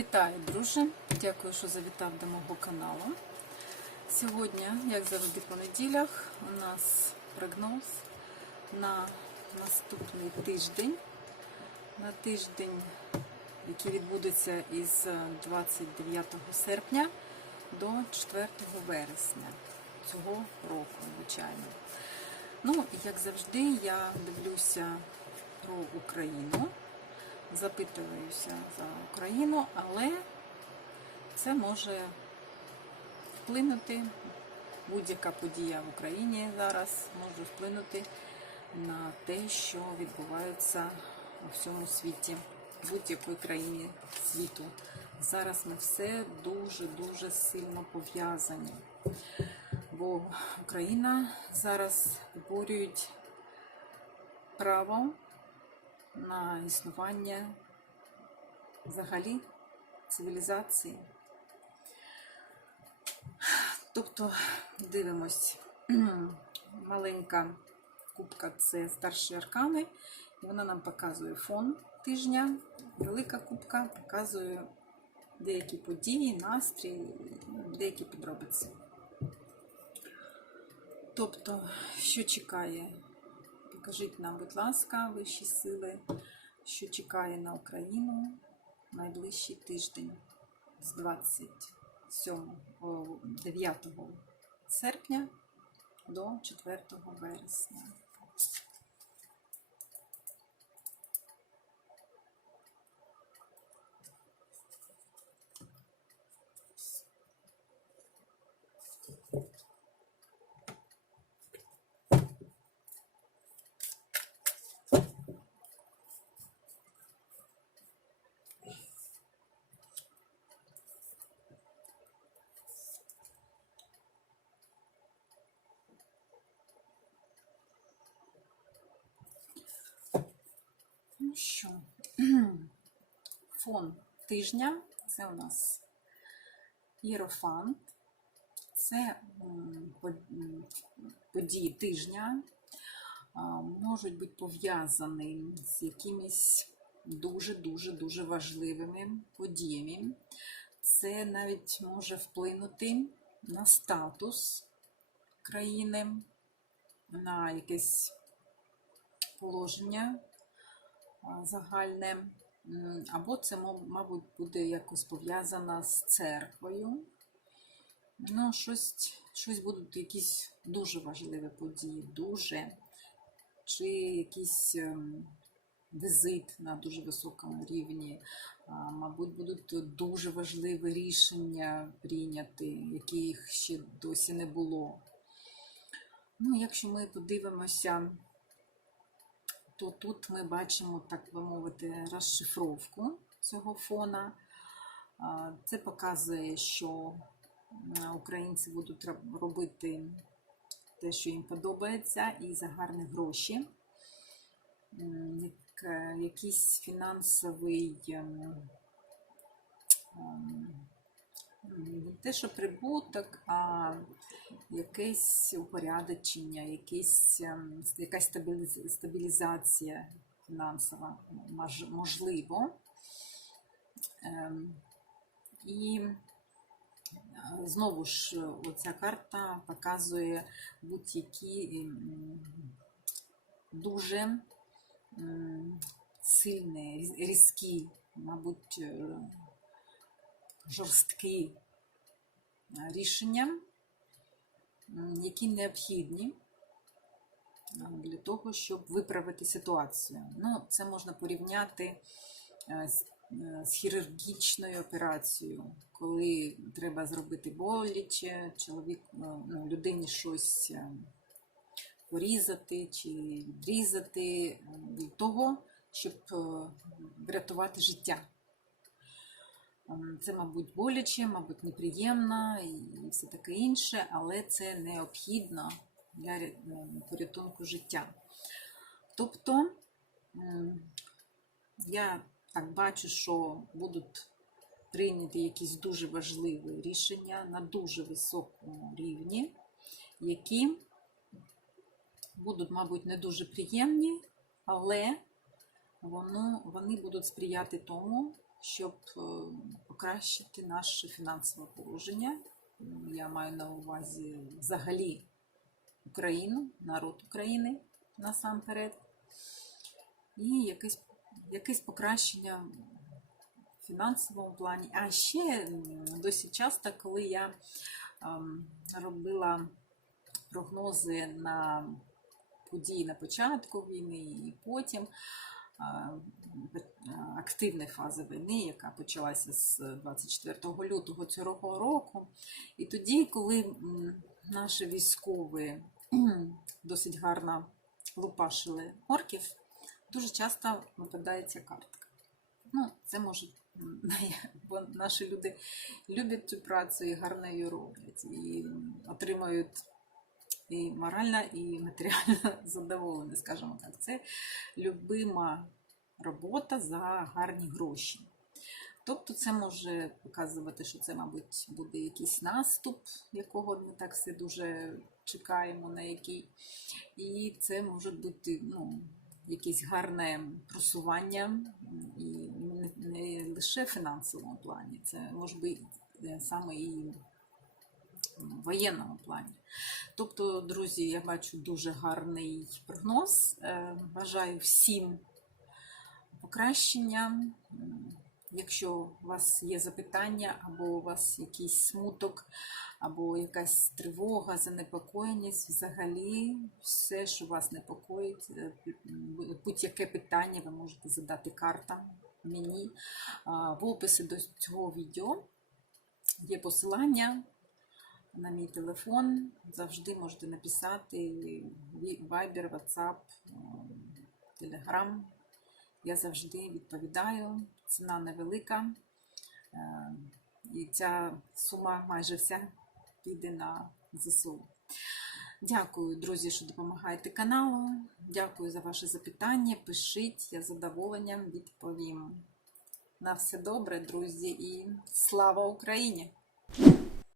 Вітаю, друже! Дякую, що завітав до мого каналу. Сьогодні, як завжди, по неділях, у нас прогноз на наступний тиждень. На тиждень, який відбудеться із 29 серпня до 4 вересня цього року, звичайно. Ну, як завжди, я дивлюся про Україну запитуюся за Україну, але це може вплинути, будь-яка подія в Україні зараз може вплинути на те, що відбувається у всьому світі, в будь-якій країні світу. Зараз ми все дуже-дуже сильно пов'язані. Бо Україна зараз виборюють право на існування взагалі цивілізації. Тобто, дивимось, маленька кубка це старші аркани, і вона нам показує фон тижня. Велика кубка показує деякі події, настрій, деякі подробиці. Тобто, що чекає? Покажіть нам, будь ласка, вищі сили, що чекає на Україну найближчий тиждень з 27 9 серпня до 4 вересня. Ну що, фон тижня. Це у нас Єрофант, це події тижня можуть бути пов'язані з якимись дуже-дуже дуже важливими подіями. Це навіть може вплинути на статус країни, на якесь положення загальне, або це, мабуть, буде якось пов'язано з церквою. Ну, щось, щось будуть якісь дуже важливі події, дуже, чи якийсь ем, візит на дуже високому рівні. Мабуть, будуть дуже важливі рішення прийняти, яких ще досі не було. Ну, якщо ми подивимося то тут ми бачимо, так би мовити, розшифровку цього фона. Це показує, що українці будуть робити те, що їм подобається, і за гарні гроші. Е, Якийсь фінансовий ем, ем, не те, що прибуток, а якесь упорядочення, якесь, ем, якась стабілізація фінансова можливо. Ем, І е, знову ж оця карта показує будь-які ем, дуже сильні, різкі, мабуть, е, жорсткі рішення, які необхідні е, для того, щоб виправити ситуацію. Ну, це можна порівняти е, з, е, з хірургічною операцією, коли треба зробити боляче, чоловік, ну, людині щось порізати чи відрізати для того, щоб врятувати життя. Це, мабуть, боляче, мабуть, неприємно і все таке інше, але це необхідно для ем, порятунку життя. Тобто я так бачу, що будуть прийняті якісь дуже важливі рішення на дуже високому рівні, які будуть, мабуть, не дуже приємні, але вони будуть сприяти тому, щоб е, покращити наше фінансове положення. Я маю на увазі взагалі Україну, народ України насамперед, і якесь, якесь покращення в фінансовому плані. А ще досить часто, коли я ем, робила прогнози на події на початку війни і потім активної фази війни, яка почалася з 24 лютого цього року. І тоді, коли наші військові досить гарно лупашили орків, дуже часто випадається картка. Ну, це може, бо наші люди люблять цю працю і гарно її роблять, і отримують і морально, і матеріально задоволені, скажімо так. Це любима робота за гарні гроші. Тобто це може показувати, що це, мабуть, буде якийсь наступ, якого ми так все дуже чекаємо, на який. І це може бути ну, якесь гарне просування, і не, не лише в фінансовому плані, це може бути е, саме і в воєнному плані. Тобто, друзі, я бачу дуже гарний прогноз. Е, Бажаю всім покращення. Якщо у вас є запитання, або у вас якийсь смуток, або якась тривога, занепокоєність, взагалі все, що вас непокоїть, е, будь-яке питання ви можете задати картам мені. В описі до цього відео є посилання на мій телефон. Завжди можете написати Viber, WhatsApp, Telegram. Я завжди відповідаю. Ціна невелика. Е, І ця сума майже вся піде на ЗСУ. Дякую, друзі, що допомагаєте каналу. Дякую за ваші запитання. Пишіть, я з задоволенням відповім. На все добре, друзі, і слава Україні!